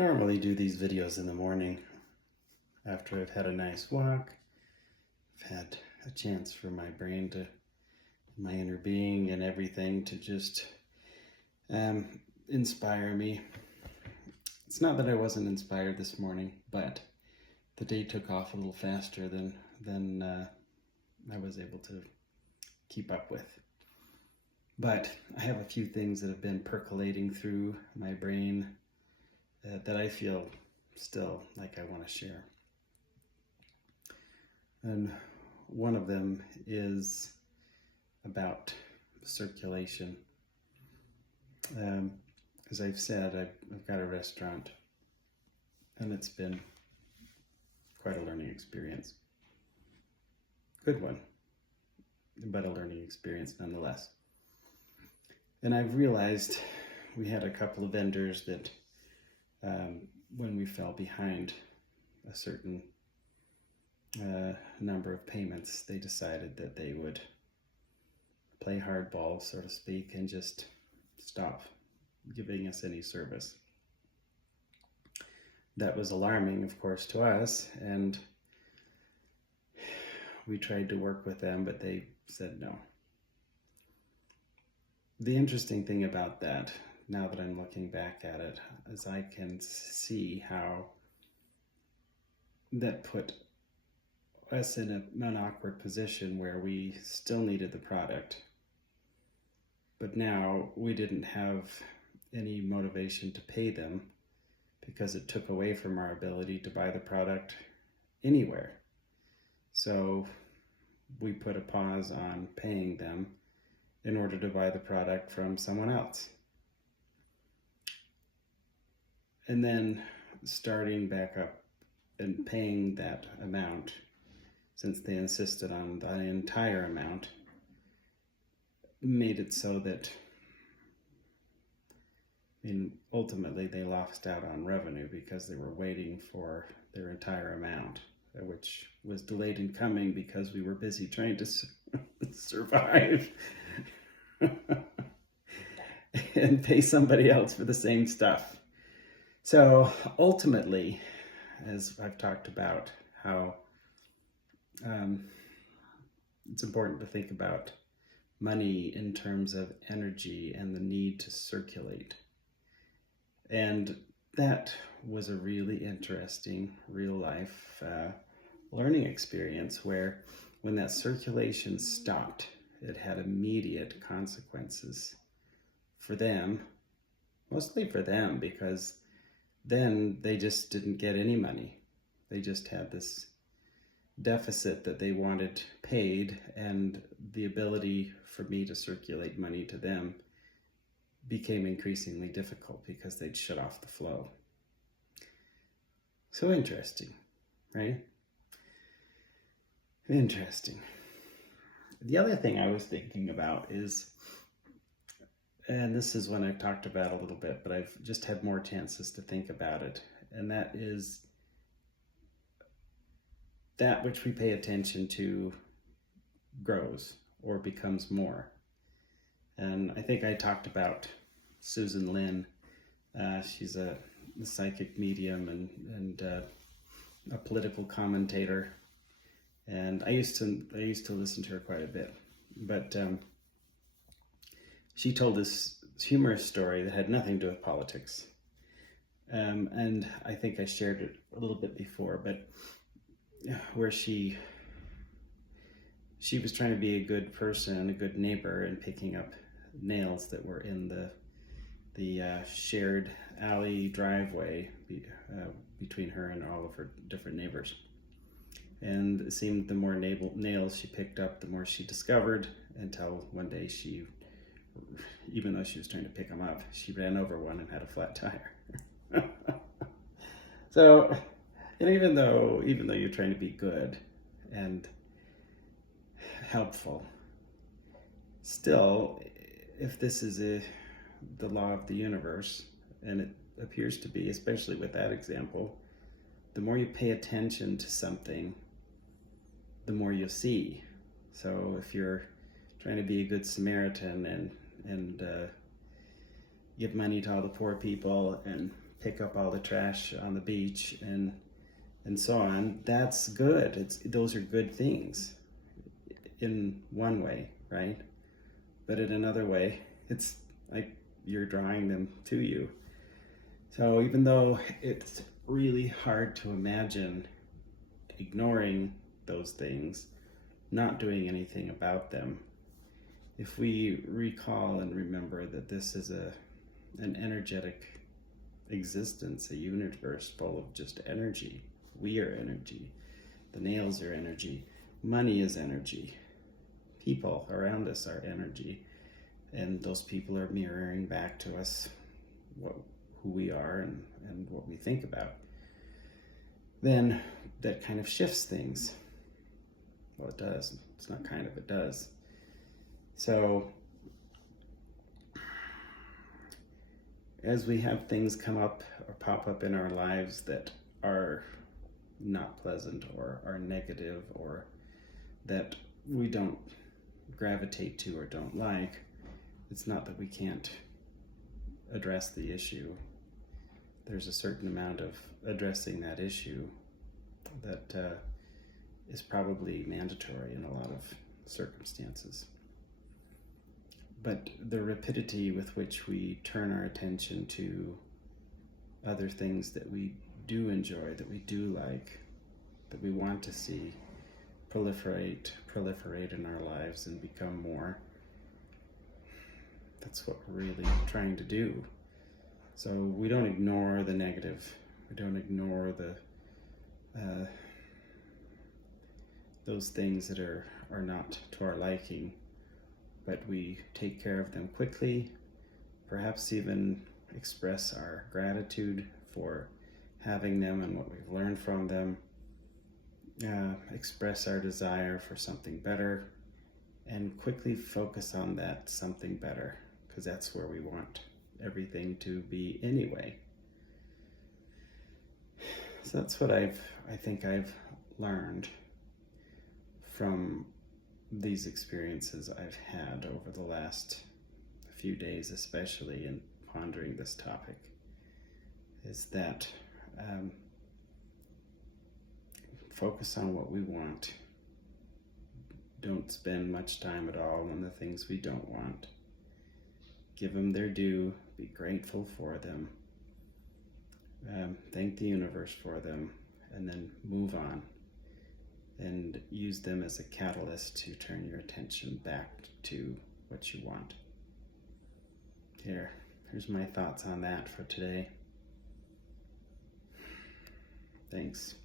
normally do these videos in the morning after I've had a nice walk. I've had a chance for my brain to, my inner being and everything to just inspire me. It's not that I wasn't inspired this morning, but the day took off a little faster than I was able to keep up with. But I have a few things that have been percolating through my brain that I feel still like I want to share. And one of them is about circulation. As I've said, I've got a restaurant, and it's been quite a learning experience. Good one, but a learning experience nonetheless. And I've realized we had a couple of vendors that when we fell behind a certain number of payments, they decided that they would play hardball, so to speak, and just stop giving us any service. That was alarming, of course, to us, and we tried to work with them, but they said no. The interesting thing about that, now that I'm looking back at it, is I can see how that put us in an awkward position where we still needed the product, but now we didn't have any motivation to pay them because it took away from our ability to buy the product anywhere. So we put a pause on paying them in order to buy the product from someone else. And then starting back up and paying that amount, since they insisted on the entire amount, made it so that, ultimately they lost out on revenue because they were waiting for their entire amount, which was delayed in coming because we were busy trying to survive and pay somebody else for the same stuff. So ultimately, as I've talked about, how it's important to think about money in terms of energy and the need to circulate. And that was a really interesting real life learning experience where when that circulation stopped, it had immediate consequences for them, mostly for them, because then they just didn't get any money. They just had this deficit that they wanted paid, and the ability for me to circulate money to them became increasingly difficult because they'd shut off the flow. So interesting, right? Interesting. The other thing I was thinking about is, and this is one I've talked about a little bit, but I've just had more chances to think about it, and that is that which we pay attention to grows or becomes more. And I think I talked about Susan Lin. She's a psychic medium and a political commentator. And I used to listen to her quite a bit. But she told this humorous story that had nothing to do with politics. And I think I shared it a little bit before, but where she was trying to be a good person, a good neighbor, and picking up nails that were in the shared alley driveway between her and all of her different neighbors. And it seemed the more nails she picked up, the more she discovered, until one day she, even though she was trying to pick them up, she ran over one and had a flat tire. So, and even though you're trying to be good and helpful, still, if this is the law of the universe, and it appears to be, especially with that example, the more you pay attention to something, the more you'll see. So if you're trying to be a good Samaritan and give money to all the poor people and pick up all the trash on the beach and so on. That's good. Those are good things in one way, right? But in another way, it's like you're drawing them to you. So even though it's really hard to imagine ignoring those things, not doing anything about them, if we recall and remember that this is an energetic existence, a universe full of just energy. We are energy. The nails are energy. Money is energy. People around us are energy. And those people are mirroring back to us who we are and what we think about. Then that kind of shifts things. Well, it does. It's not kind of, it does. So as we have things come up or pop up in our lives that are not pleasant or are negative or that we don't gravitate to or don't like, it's not that we can't address the issue. There's a certain amount of addressing that issue that is probably mandatory in a lot of circumstances. But the rapidity with which we turn our attention to other things that we do enjoy, that we do like, that we want to see proliferate in our lives and become more, that's what we're really trying to do. So we don't ignore the negative. We don't ignore those things that are not to our liking, but we take care of them quickly, perhaps even express our gratitude for having them and what we've learned from them, express our desire for something better, and quickly focus on that something better, because that's where we want everything to be anyway. So that's what I think I've learned from these experiences I've had over the last few days, especially in pondering this topic, is that focus on what we want. Don't spend much time at all on the things we don't want. Give them their due, be grateful for them, thank the universe for them, and then move on and use them as a catalyst to turn your attention back to what you want. Here's my thoughts on that for today. Thanks.